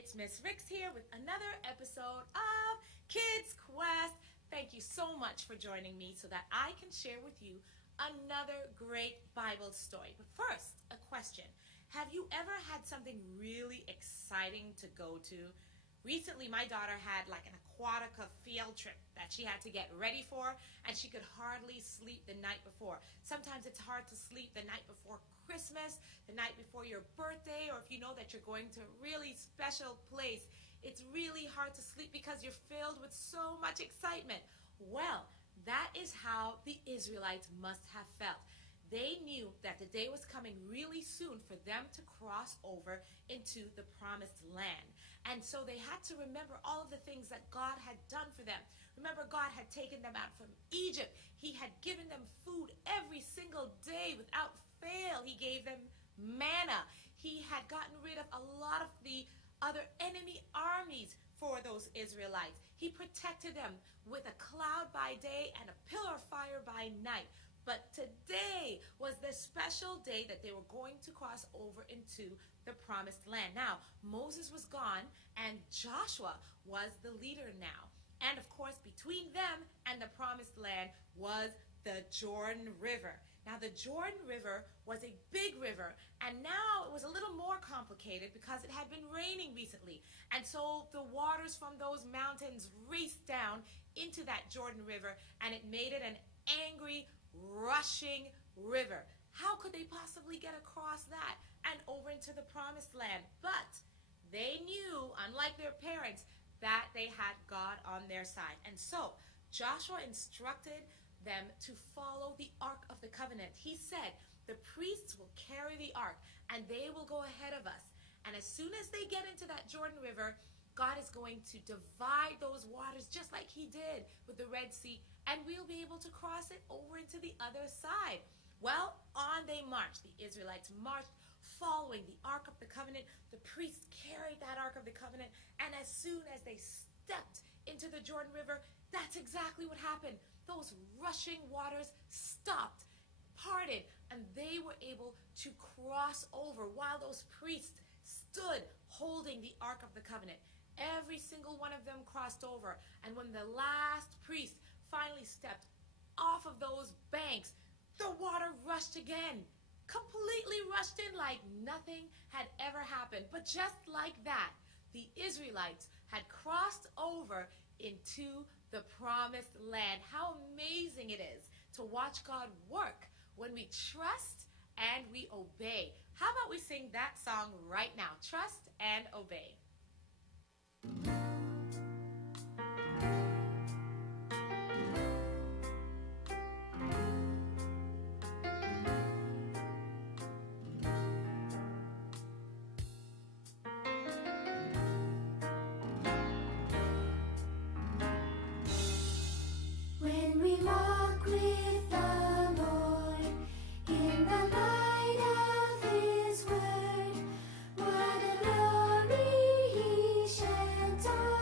it's Miss Rix here with another episode of Kids Quest. Thank you so much for joining me so that I can share with you another great Bible story. But first, a question. Have you ever had something really exciting to go to? Recently, my daughter had like an Aquatica field trip that she had to get ready for, and she could hardly sleep the night before. Sometimes it's hard to sleep the night before Christmas, the night before your birthday, or if you know that you're going to a really special place. It's really hard to sleep because you're filled with so much excitement. Well, that is how the Israelites must have felt. They knew that the day was coming really soon for them to cross over into the promised land. And so they had to remember all of the things that God had done for them. Remember, God had taken them out from Egypt. He had given them food every single day without fail. He gave them manna. He had gotten rid of a lot of the other enemy armies for those Israelites. He protected them with a cloud by day and a pillar of fire by night. But today was the special day that they were going to cross over into the promised land. Now, Moses was gone and Joshua was the leader now. And of course, between them and the promised land was the Jordan River. Now, the Jordan River was a big river, and now it was a little more complicated because it had been raining recently. And so the waters from those mountains raced down into that Jordan River, and it made it an angry, rushing river. How could they possibly get across that and over into the promised land? But they knew, unlike their parents, that they had God on their side. And so Joshua instructed them to follow the Ark of the Covenant. He said, the priests will carry the Ark and they will go ahead of us. And as soon as they get into that Jordan River, God is going to divide those waters just like he did with the Red Sea, and we'll be able to cross it over into the other side. Well, on they marched. The Israelites marched following the Ark of the Covenant. The priests carried that Ark of the Covenant, and as soon as they stepped into the Jordan River, that's exactly what happened. Those rushing waters stopped, parted, and they were able to cross over while those priests stood holding the Ark of the Covenant. Every single one of them crossed over, and when the last priest finally stepped off of those banks, the water rushed again, completely rushed in like nothing had ever happened. But just like that, the Israelites had crossed over into the promised land. How amazing it is to watch God work when we trust and we obey. How about we sing that song right now? Trust and obey. When we walk with the Lord in the light of His word, what a glory He sheds on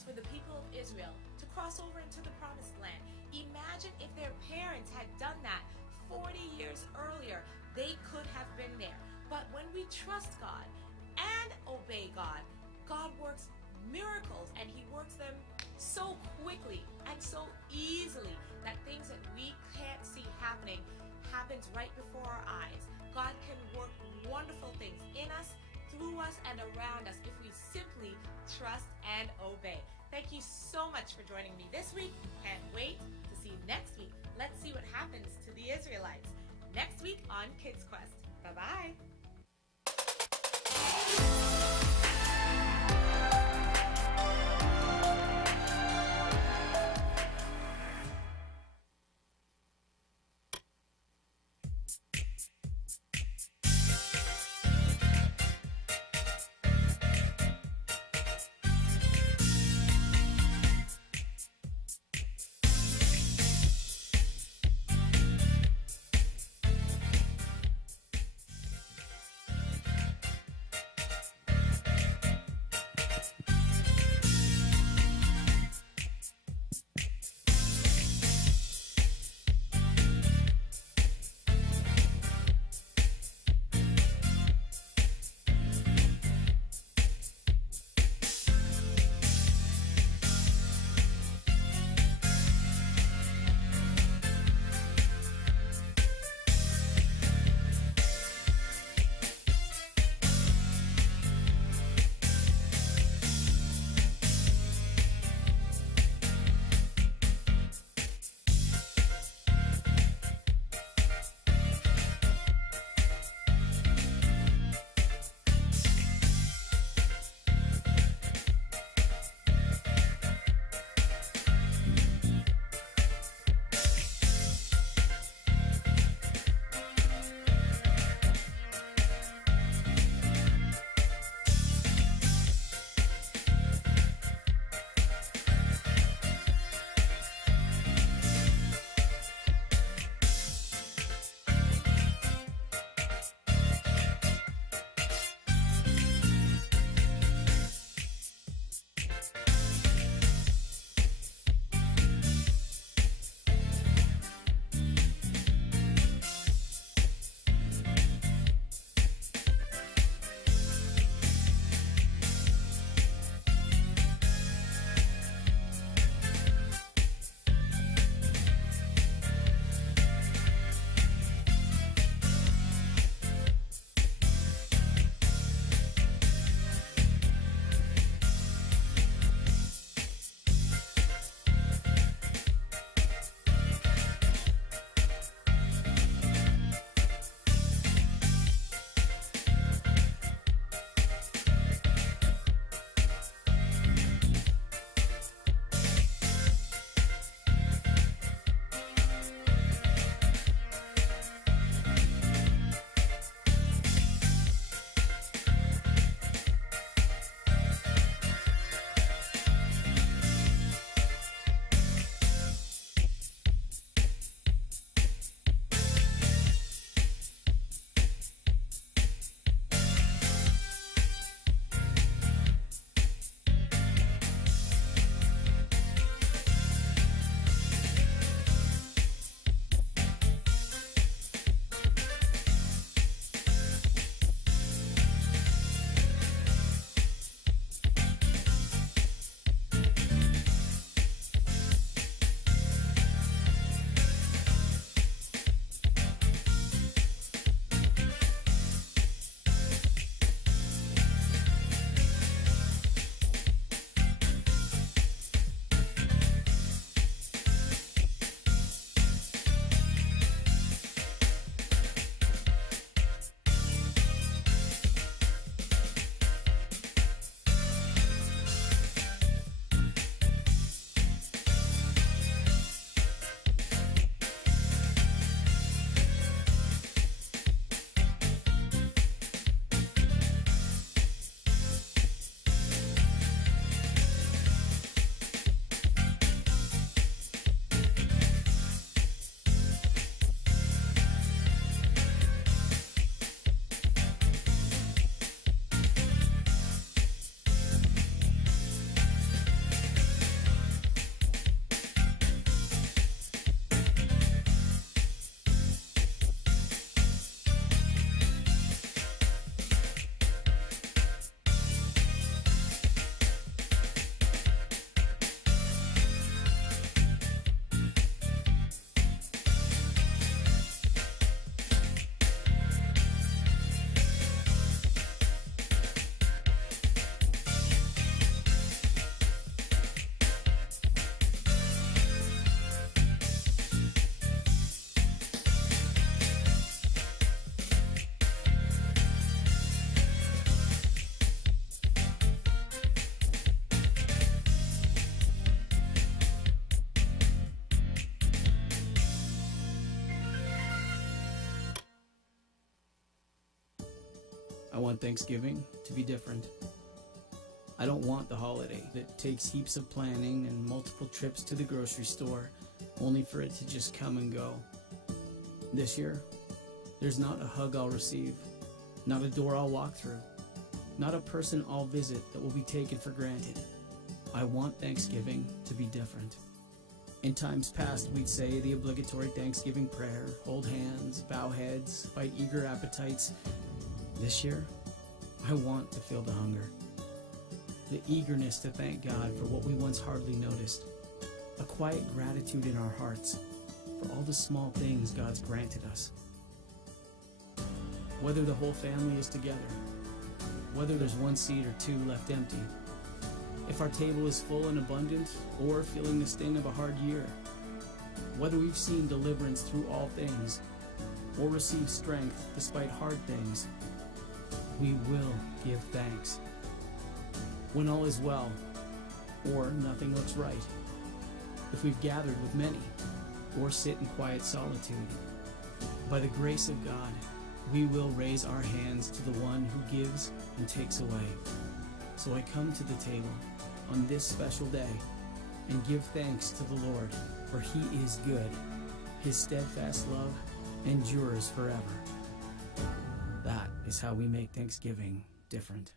was for the people of Israel to cross over into the promised land. Imagine if their parents had done that 40 years earlier. They could have been there. But when we trust God and obey God, God works miracles, and he works them so quickly and so easily that things that we can't see happening happens right before our eyes. God can work wonderful things in us, through us, and around us if we simply trust and obey. Thank you so much for joining me this week. Can't wait to see you next week. Let's see what happens to the Israelites next week on Kids Quest. Bye-bye. want Thanksgiving to be different. I don't want the holiday that takes heaps of planning and multiple trips to the grocery store only for it to just come and go. This year, there's not a hug I'll receive, not a door I'll walk through, not a person I'll visit that will be taken for granted. I want Thanksgiving to be different. In times past, we'd say the obligatory Thanksgiving prayer, hold hands, bow heads, fight eager appetites. This year, I want to feel the hunger, the eagerness to thank God for what we once hardly noticed, a quiet gratitude in our hearts for all the small things God's granted us. Whether the whole family is together, whether there's one seat or two left empty, if our table is full and abundant or feeling the sting of a hard year, whether we've seen deliverance through all things or received strength despite hard things, we will give thanks. When all is well or nothing looks right, if we've gathered with many or sit in quiet solitude, by the grace of God, we will raise our hands to the one who gives and takes away. So I come to the table on this special day and give thanks to the Lord, for he is good. His steadfast love endures forever. That is how we make Thanksgiving different.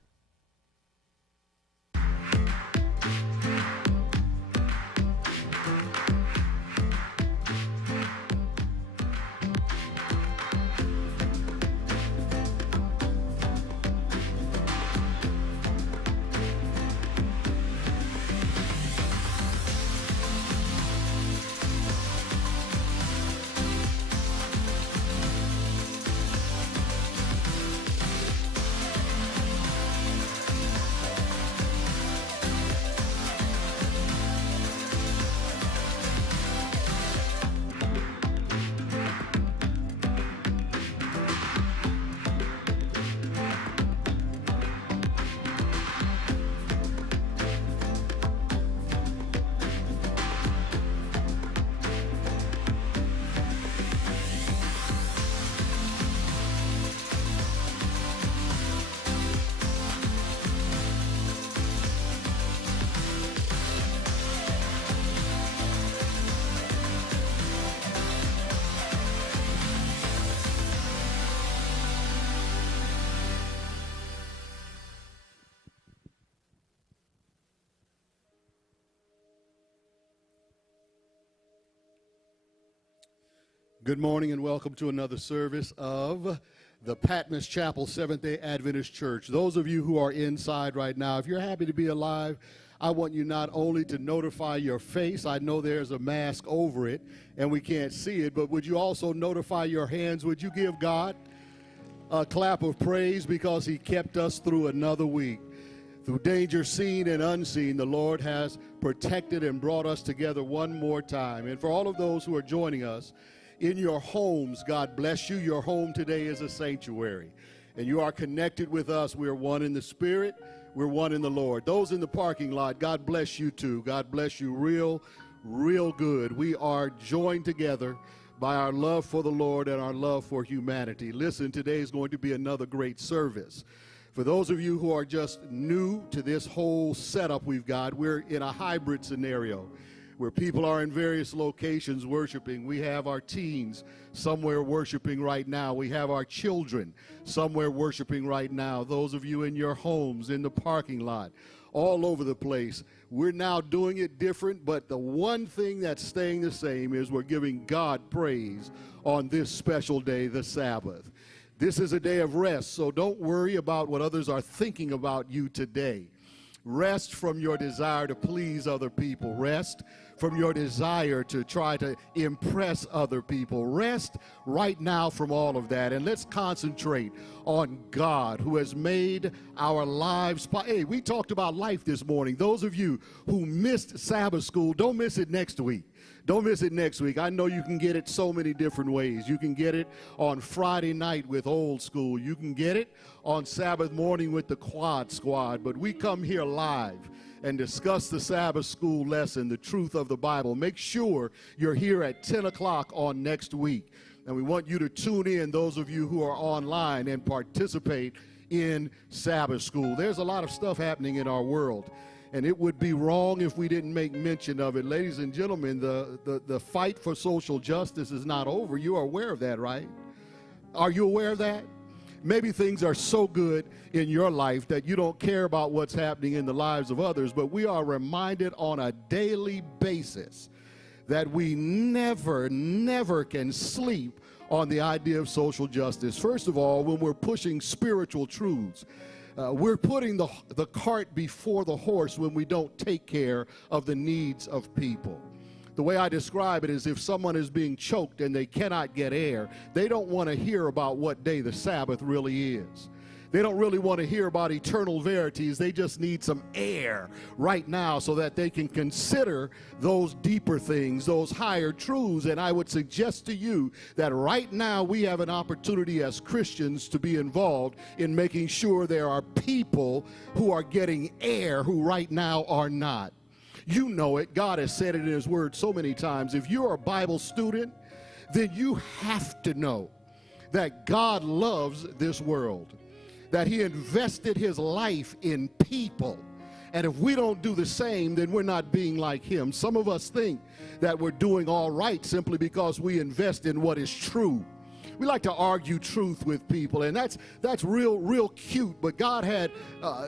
Good morning and welcome to another service of the Patmos Chapel Seventh-day Adventist Church. Those of you who are inside right now, if you're happy to be alive, I want you not only to notify your face, I know there's a mask over it and we can't see it, but would you also notify your hands? Would you give God a clap of praise because he kept us through another week? Through danger seen and unseen, the Lord has protected and brought us together one more time. And for all of those who are joining us, in your homes, God bless you. Your home today is a sanctuary, and you are connected with us. We are one in the Spirit. We're one in the Lord. Those in the parking lot, God bless you too. God bless you real good. We are joined together by our love for the Lord and our love for humanity. Listen, today is going to be another great service. For those of you who are just new to this whole setup we've got, we're in a hybrid scenario where people are in various locations worshiping. We have our teens somewhere worshiping right now. We have our children somewhere worshiping right now. Those of you in your homes, in the parking lot, all over the place. We're now doing it different, but the one thing that's staying the same is we're giving God praise on this special day, the Sabbath. This is a day of rest, so don't worry about what others are thinking about you today. Rest from your desire to please other people. Rest from your desire to try to impress other people. Rest right now from all of that, and let's concentrate on God who has made our lives. Hey, we talked about life this morning. Those of you who missed Sabbath school, don't miss it next week. Don't miss it next week. I know you can get it so many different ways. You can get it on Friday night with Old School. You can get it on Sabbath morning with the Quad Squad. But we come here live and discuss the Sabbath school lesson, the truth of the Bible. Make sure you're here at 10 o'clock on next week. And we want you to tune in, those of you who are online, and participate in Sabbath school. There's a lot of stuff happening in our world, and it would be wrong if we didn't make mention of it. Ladies and gentlemen, the fight for social justice is not over. You are aware of that, right? Are you aware of that? Maybe things are so good in your life that you don't care about what's happening in the lives of others, but we are reminded on a daily basis that we never can sleep on the idea of social justice. First of all, when we're pushing spiritual truths, we're putting the cart before the horse when we don't take care of the needs of people. The way I describe it is, if someone is being choked and they cannot get air, they don't want to hear about what day the Sabbath really is. They don't really want to hear about eternal verities. They just need some air right now so that they can consider those deeper things, those higher truths. And I would suggest to you that right now we have an opportunity as Christians to be involved in making sure there are people who are getting air who right now are not. You know it. God has said it in his word so many times. If you're a Bible student, then you have to know that God loves this world, that he invested his life in people. And if we don't do the same, then we're not being like him. Some of us think that we're doing all right simply because we invest in what is true. We like to argue truth with people, and that's real cute, but God had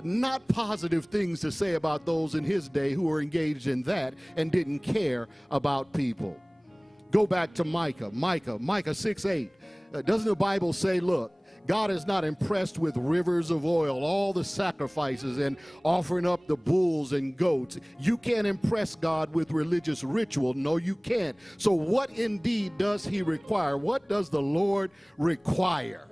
not positive things to say about those in his day who were engaged in that and didn't care about people. Go back to Micah 6:8. Doesn't the Bible say, look, God is not impressed with rivers of oil, all the sacrifices and offering up the bulls and goats. You can't impress God with religious ritual. No, you can't. So what indeed does he require? What does the Lord require?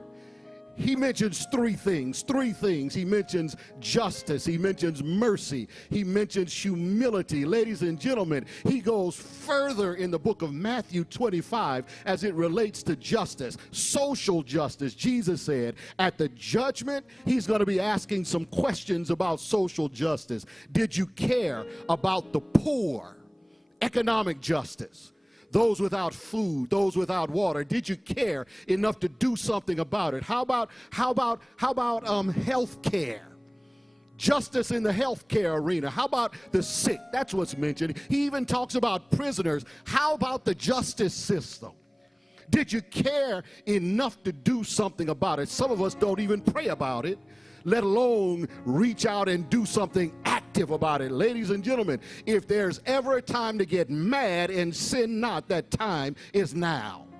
He mentions three things. He mentions justice. He mentions mercy. He mentions humility. Ladies and gentlemen, he goes further in the book of Matthew 25 as it relates to justice, social justice. Jesus said at the judgment, he's going to be asking some questions about social justice. Did you care about the poor? Economic justice. Those without food, those without water. Did you care enough to do something about it? How about health care? Justice in the health care arena. How about the sick? That's what's mentioned. He even talks about prisoners. How about the justice system? Did you care enough to do something about it? Some of us don't even pray about it, let alone reach out and do something active about it. Ladies and gentlemen, if there's ever a time to get mad and sin not, that time is now.